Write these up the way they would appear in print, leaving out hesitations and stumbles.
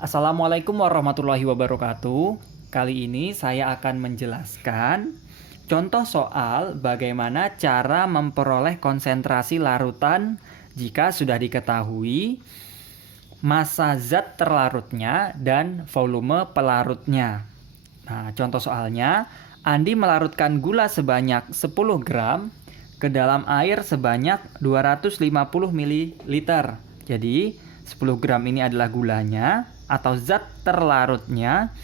Assalamualaikum warahmatullahi wabarakatuh. Kali ini saya akan menjelaskan contoh soal bagaimana cara memperoleh konsentrasi larutan jika sudah diketahui massa zat terlarutnya dan volume pelarutnya. Nah, contoh soalnya, Andi melarutkan gula sebanyak 10 gram ke dalam air sebanyak 250 ml. Jadi, 10 gram ini adalah gulanya atau zat terlarutnya,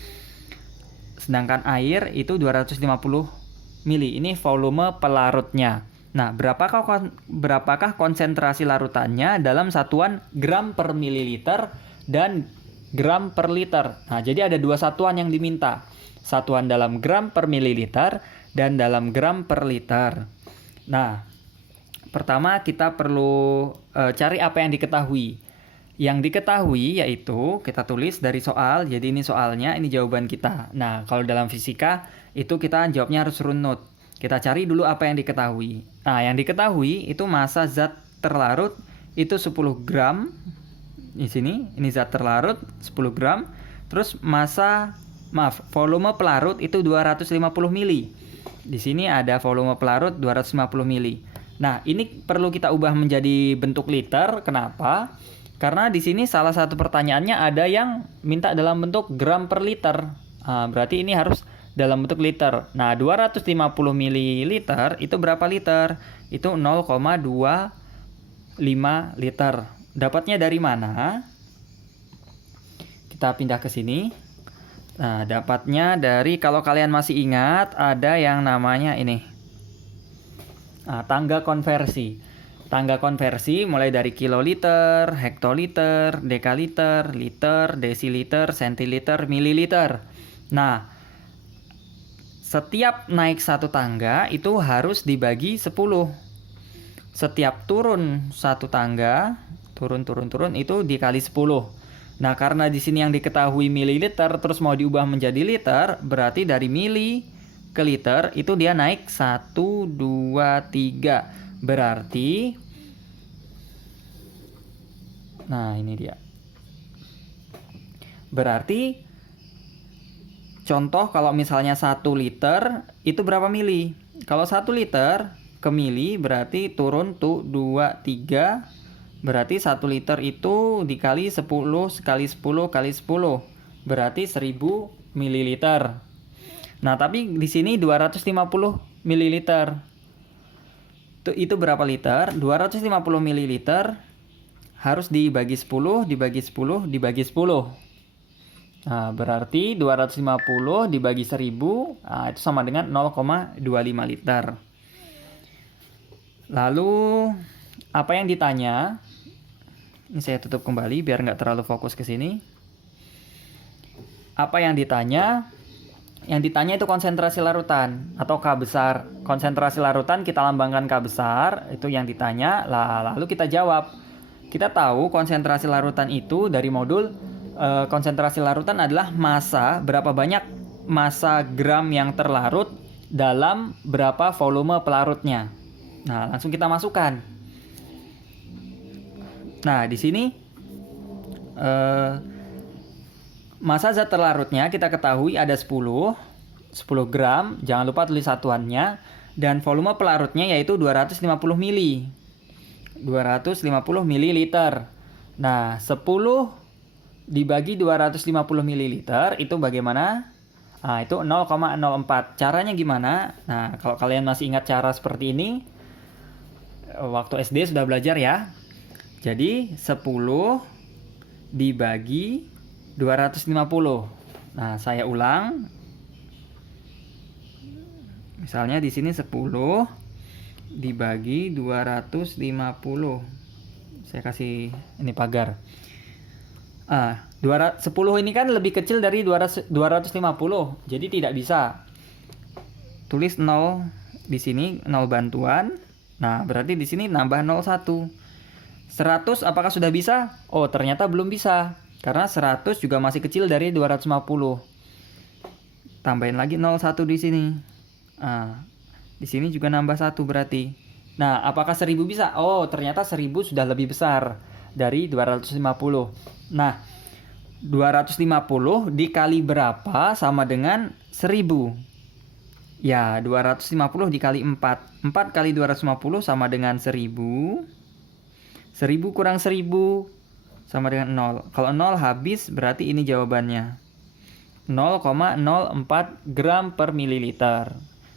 sedangkan air itu 250 mili. Ini volume pelarutnya. Nah, berapakah konsentrasi larutannya dalam satuan gram per mililiter dan gram per liter? Nah, jadi ada dua satuan yang diminta. Satuan dalam gram per mililiter dan dalam gram per liter. Nah, pertama kita perlu cari apa yang diketahui. Yang diketahui yaitu kita tulis dari soal, jadi ini soalnya, ini jawaban kita. Nah, kalau dalam fisika itu kita jawabnya harus runut. Kita cari dulu apa yang diketahui. Nah, yang diketahui itu massa zat terlarut itu 10 gram. Di sini, ini zat terlarut 10 gram. Terus volume pelarut itu 250 mili. Di sini ada volume pelarut 250 mili. Nah, ini perlu kita ubah menjadi bentuk liter. Kenapa? Karena di sini salah satu pertanyaannya ada yang minta dalam bentuk gram per liter. Nah, berarti ini harus dalam bentuk liter. Nah, 250 ml itu berapa liter? Itu 0,25 liter. Dapatnya dari mana? Kita pindah ke sini. Nah, dapatnya dari, kalau kalian masih ingat, ada yang namanya ini. Nah, tangga konversi. Tangga konversi mulai dari kiloliter, hektoliter, dekaliter, liter, desiliter, sentiliter, mililiter. Nah, setiap naik satu tangga itu harus dibagi 10. Setiap turun satu tangga, turun itu dikali 10. Nah, karena di sini yang diketahui mililiter terus mau diubah menjadi liter, berarti dari mili ke liter itu dia naik 1, 2, 3. Berarti, nah ini dia. Berarti contoh kalau misalnya 1 liter itu berapa mili? Kalau 1 liter ke mili berarti turun tuh 2, 3. Berarti 1 liter itu dikali 10 kali 10 kali 10. Berarti 1000 mililiter. Nah, tapi di sini 250 mililiter. Itu berapa liter? 250 mililiter harus dibagi 10, dibagi 10, dibagi 10. Nah, berarti 250 dibagi 10, nah, itu sama dengan 0,25 liter. Lalu, apa yang ditanya? Ini saya tutup kembali biar nggak terlalu fokus ke sini. Apa yang ditanya? Yang ditanya itu konsentrasi larutan atau K besar. Konsentrasi larutan kita lambangkan K besar, itu yang ditanya. Lalu kita jawab. Kita tahu konsentrasi larutan itu dari modul konsentrasi larutan adalah massa, berapa banyak massa gram yang terlarut dalam berapa volume pelarutnya. Nah, langsung kita masukkan. Nah, di sini massa zat terlarutnya kita ketahui ada 10 gram, jangan lupa tulis satuannya, dan volume pelarutnya yaitu 250 mili. 250 mililiter. Nah, 10 dibagi 250 mililiter itu bagaimana? Nah, itu 0,04. Caranya gimana? Nah, kalau kalian masih ingat cara seperti ini, waktu SD sudah belajar ya. Jadi 10 dibagi 250. Nah, saya ulang. Misalnya di sini 10 dibagi 250. Saya kasih ini pagar. 10 ini kan lebih kecil dari 250. Jadi tidak bisa. Tulis 0 di sini, 0 bantuan. Nah, berarti di sini nambah 01. 100 apakah sudah bisa? Oh, ternyata belum bisa. Karena 100 juga masih kecil dari 250. Tambahin lagi 01 di sini. Nah, di sini juga nambah 1 berarti. Nah, apakah 1000 bisa? Oh, ternyata 1000 sudah lebih besar dari 250. Nah, 250 dikali berapa sama dengan 1000? Ya, 250 dikali 4. 4 kali 250 sama dengan 1000. 1000 kurang 1000 sama dengan 0. Kalau 0 habis, berarti ini jawabannya. 0,04 gram per mililiter.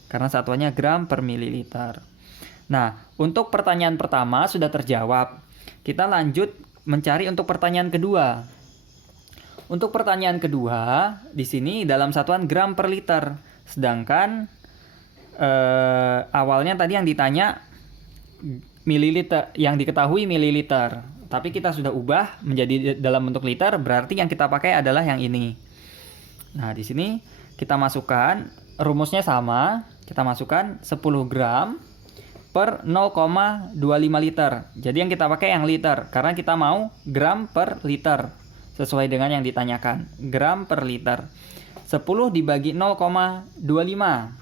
Karena satuannya gram per mililiter. Nah, untuk pertanyaan pertama sudah terjawab. Kita lanjut mencari untuk pertanyaan kedua. Untuk pertanyaan kedua, di sini dalam satuan gram per liter. Sedangkan awalnya tadi yang ditanya mililiter, yang diketahui mililiter. Tapi kita sudah ubah menjadi dalam bentuk liter, berarti yang kita pakai adalah yang ini. Nah, di sini kita masukkan, rumusnya sama. Kita masukkan 10 gram per 0,25 liter. Jadi yang kita pakai yang liter, karena kita mau gram per liter. Sesuai dengan yang ditanyakan, gram per liter. 10 dibagi 0,25.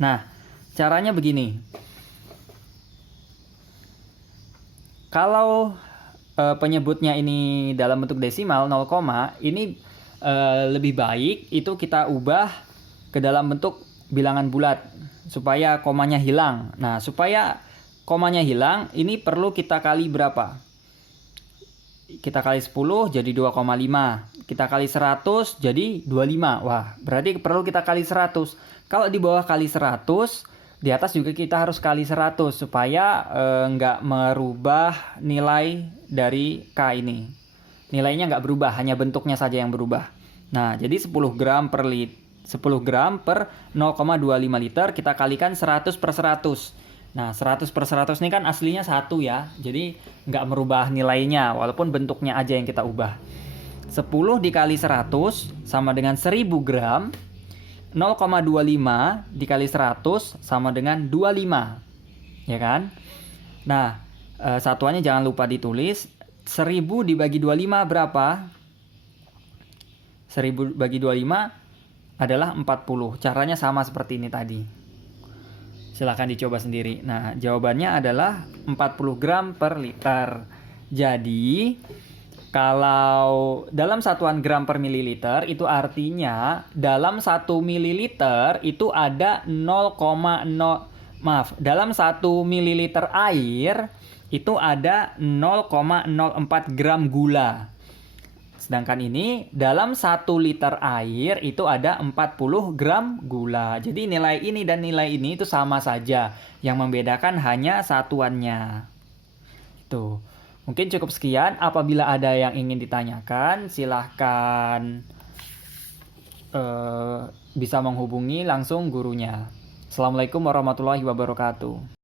Nah, caranya begini. Kalau penyebutnya ini dalam bentuk desimal 0, ini lebih baik itu kita ubah ke dalam bentuk bilangan bulat supaya komanya hilang. Nah, supaya komanya hilang, ini perlu kita kali berapa? Kita kali 10 jadi 2,5. Kita kali 100 jadi 25. Wah, berarti perlu kita kali 100. Kalau di bawah kali 100, di atas juga kita harus kali 100 supaya nggak merubah nilai dari K ini. Nilainya nggak berubah, hanya bentuknya saja yang berubah. Nah, jadi 10 gram per 0,25 liter kita kalikan 100 per 100. Nah, 100 per 100 ini kan aslinya 1 ya. Jadi nggak merubah nilainya, walaupun bentuknya aja yang kita ubah. 10 dikali 100 sama dengan 1000 gram. 0,25 dikali 100 sama dengan 25. Ya kan? Nah, satuannya jangan lupa ditulis. 1000 dibagi 25 berapa? 1000 bagi 25 adalah 40. Caranya sama seperti ini tadi. Silahkan dicoba sendiri. Nah, jawabannya adalah 40 gram per liter. Jadi, kalau dalam satuan gram per mililiter, itu artinya dalam 1 mililiter itu ada 0,0, dalam 1 mililiter air itu ada 0,04 gram gula. Sedangkan ini dalam 1 liter air itu ada 40 gram gula. Jadi nilai ini dan nilai ini itu sama saja. Yang membedakan hanya satuannya. Itu. Mungkin cukup sekian. Apabila ada yang ingin ditanyakan, silahkan bisa menghubungi langsung gurunya. Assalamualaikum warahmatullahi wabarakatuh.